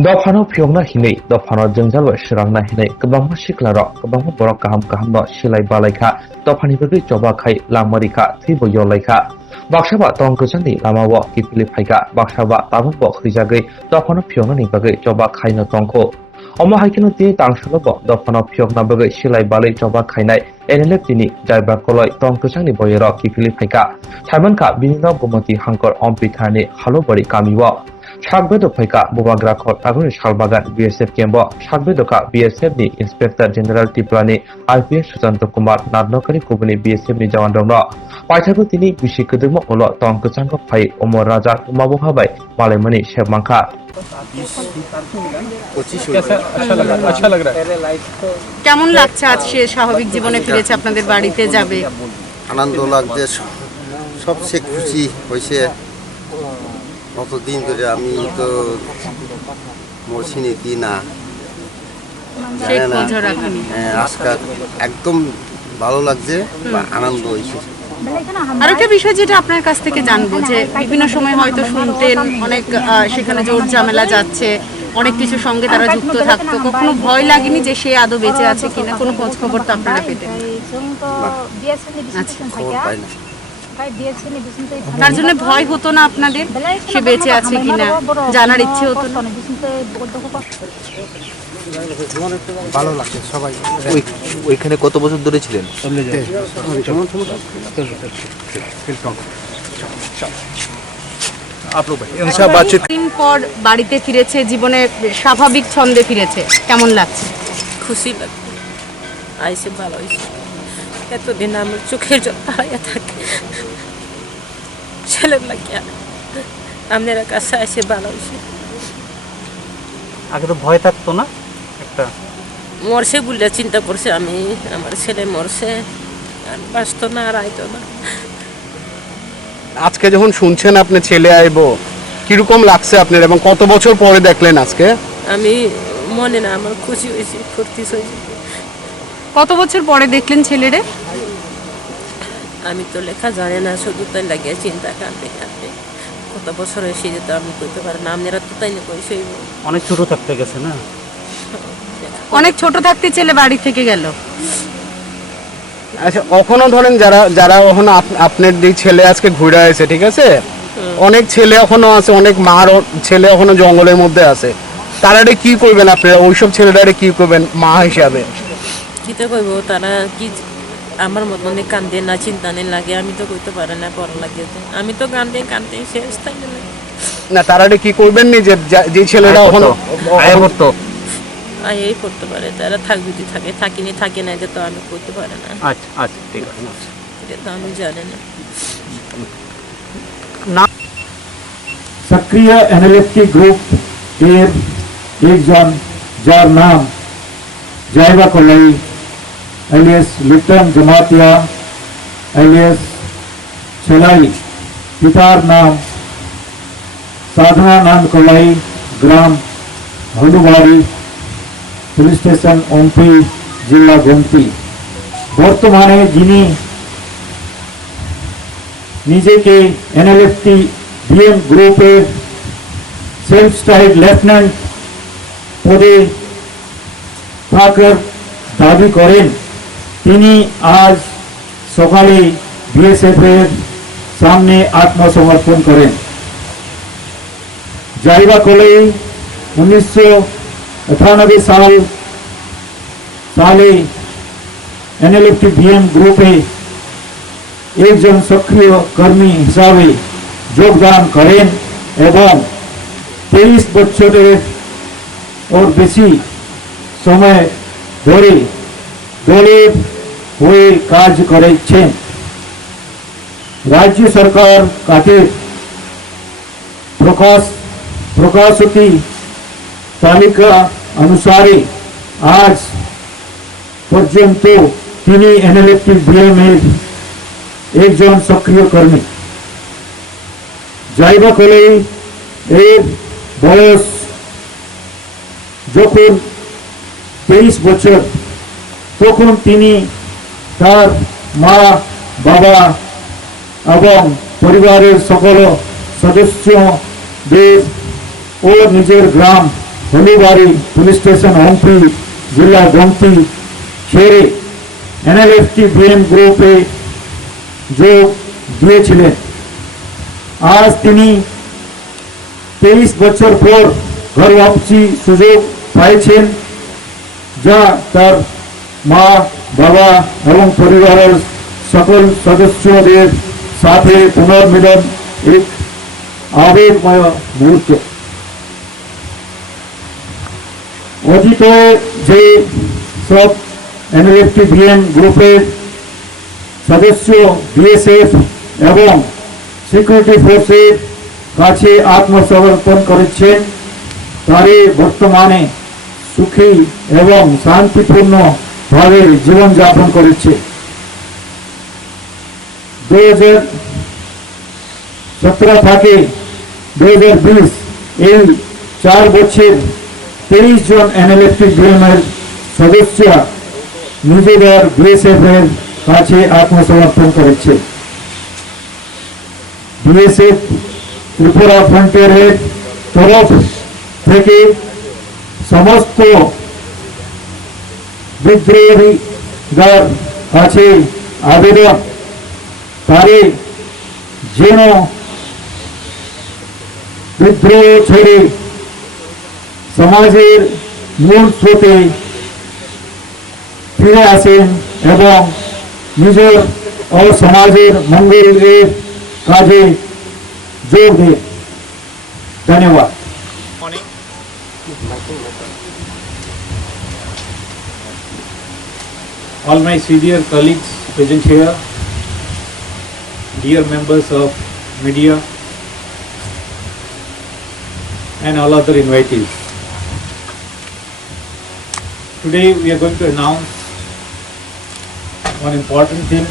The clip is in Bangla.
Dofano Pyongna Hine, Dofano Jungjalo Shirangna Hine, Kabama Shiklaro, Kabama Borok Kaham Shilai Balaika, Dofani Babi Joba Kai, Lamarika, Tibo Yolaika, Bakshaba Tongkosani, Lamawa, Kipili Paika, Bakshaba, Tababo Hijagri, Dofano Pyongna Nibagi, Joba Kaino Tonko. Oma Haikino Ti Tangshalobo, Dofano Pyongna Bagi, Shilai Balai, Joba Kainai, Eneleptini, Jaiba Koloi, Tongkosani Boyero, Kipili Paika, Taimanka, Binino Gomoti Hankor, Ompitani, Halobari Kamiwa. Shakbedoka Bubagra Court Aguri Shalbagan BSF Kembo Shakbedoka BSF ni Inspector General Tiplani IPS Susanto Kumar Nadnokari Kubuni BSF ni Jawan Dongno Paithago tini Bishikudumo Olo Tongkachangko Pai Omor Raja Umabuhabai Malemani Shebmangka अच्छा लग रहा है কেমন লাগছে আজ সে স্বাভাবিক জীবনে ফিরেছে আপনাদের বাড়িতে যাবে আনন্দ লাগছে সবচেয়ে খুশি হয়েছে কতদিন ধরে আমি তো মরছিনি কি না সেই খোঁজ রাখেনি আজকে একদম ভালো লাগছে বা আনন্দ হয়েছে আর একটা বিষয় যেটা আপনার কাছ থেকে জানবো যে বিভিন্ন সময় হয়তো শুনতেন অনেক সেখানে জোর ঝামেলা যাচ্ছে অনেক কিছু সঙ্গে তারা যুক্ত থাকতো কখনো ভয় লাগেনি যে সে আদৌ বেঁচে আছে কিনা কোনো খোঁজ খবর তো আপনারা পেতেন তার জন্য ভয় হতো না আপনাদের সে বেঁচে আছে কিনা জানার ইচ্ছে হতো না ভালো লাগছে সবাই ওইখানে কত বছর ধরে ছিলেন দিন পর বাড়িতে ফিরেছে জীবনে স্বাভাবিক ছন্দে ফিরেছে কেমন লাগছে খুশি লাগছে আইসে ভালো হয়েছে এতদিন আমার চোখের জল হারাইয়া থাকে ছেলের লাগিয়া আপনারা কাছে আইসে ভালো হয়েছে আগে তো ভয় থাকতো না একটা মরছে বলে চিন্তা করছে আমি আমার ছেলে মরছে আর বাঁচতো না আর আইতো না আজকে যখন শুনছেন আপনি ছেলে আইবো কিরকম লাগছে আপনার এবং কত বছর পরে দেখলেন আজকে আমি মনে না আমার খুশি হয়েছে ফুর্তি হয়েছে কত বছর পরে দেখলেন ছেলেরে আমি তো লেখা জানি না শুধু তাই লাগিয়ে চিন্তা কাঁদতে কাঁদতে কত বছর এসে যেত আমি কইতে পারি না আপনারা তো তাই না কইছে অনেক ছোট থাকতে গেছে না অনেক ছোট থাকতে ছেলে বাড়ি থেকে গেল আচ্ছা এখনো ধরেন যারা যারা এখনো আপনার যে ছেলে আজকে ঘুরে আসে ঠিক আছে অনেক ছেলে এখনো আছে অনেক মার ছেলে এখনো জঙ্গলের মধ্যে আছে তারা কি করবেন আপনারা ওইসব ছেলেটারে কি করবেন মা হিসাবে কিতে কইব তারা কি আমার মতন কান্দে না চিন্তা নেই লাগে আমি তো কইতে পারি না পর লাগে আমি তো কান্দে শেষ তাই না তারা কি করবেন নি যে ছেলেটা এখনো আয় করতো এই করতে পারে তারা থাকবে থাকে থাকিনি থাকে না এটা তো আমি করতে পারি না আচ্ছা আচ্ছা ঠিক আছে এটা তো আমি জানি না सक्रिय एनएलएफटी ग्रुप এর একজন যার নাম Jaiba Kolai alias Lipton Jamatia alias Chhalai पितार नाम साधना नंद कोलाई ग्राम हलुबाड़ी पुलिस स्टेशन ओमपी जिला गोमती बर्तमाने जिनी निजे के एनएलएफटी बीएम ग्रुपे सेल्फ स्टाइल्ड लेफ्टिनेंट पदे थाकर दाबी करें তিনি আজ সকালে বিএসএফ এর সামনে আত্মসমর্পণ করেন জাইবা কোলাই 1998 সালে এনএলএফটি বিএম গ্রুপে একজন সক্রিয় কর্মী হিসাবে যোগদান করেন এবং 23 বছরের ওর বেশি সময় ধরে দলের হয়ে কাজ করেছেন রাজ্য সরকার কাজের প্রকাশিত তালিকা অনুসারে আজ পর্যন্ত তিনি এনএলএফটি বিএম এর একজন সক্রিয় কর্মী জাইবা কোলাই এর বয়স যখন 23 বছর তখন তিনি তার মা বাবা এবং পরিবারের সকল সদস্যদের ও নিজের গ্রাম হলুবাড়ি পুলিশ স্টেশন হম্পি জেলা গমতি ছেড়ে এনএলএফটি বিএম গ্রুপে যোগ দিয়েছিলেন। আজ তিনি 23 বছর পর ঘর वापसी সুযোগ পাইছেন, যা তার মা বাবা এবং পরিবারের সকল সদস্যদের সাথে পুনর্মিলন এক আবেগময় মুহূর্ত। অতীতে যে সব এনএলএফটি বিএম গ্রুপের সদস্য বিএসএফ এবং সিকিউরিটি ফোর্সের কাছে আত্মসমর্পণ করেছেন, তারে বর্তমানে সুখী এবং শান্তিপূর্ণভাবে জীবনযাপন করেছে। 2017 থেকে 2020 এই 4 বছর 23 জন এনএলএফটি বিএম এর সদস্য নিজেদের বিএসএফ এর কাছে আত্মসমর্পণ করেছে। বিএসএফ ত্রিপুরা ফ্রন্টিয়ারের তরফ থেকে সমস্ত বিদ্রোহীদের কাছে আবেদন, তারে যেন বিদ্রোহ ছেড়ে সমাজের মূল স্রোতে ফিরে আসেন এবং নিজের ও সমাজের মঙ্গলের কাজে যোগ দেন। ধন্যবাদ। All my senior colleagues present here, dear members of media and all other invitees. Today we are going to announce one important thing.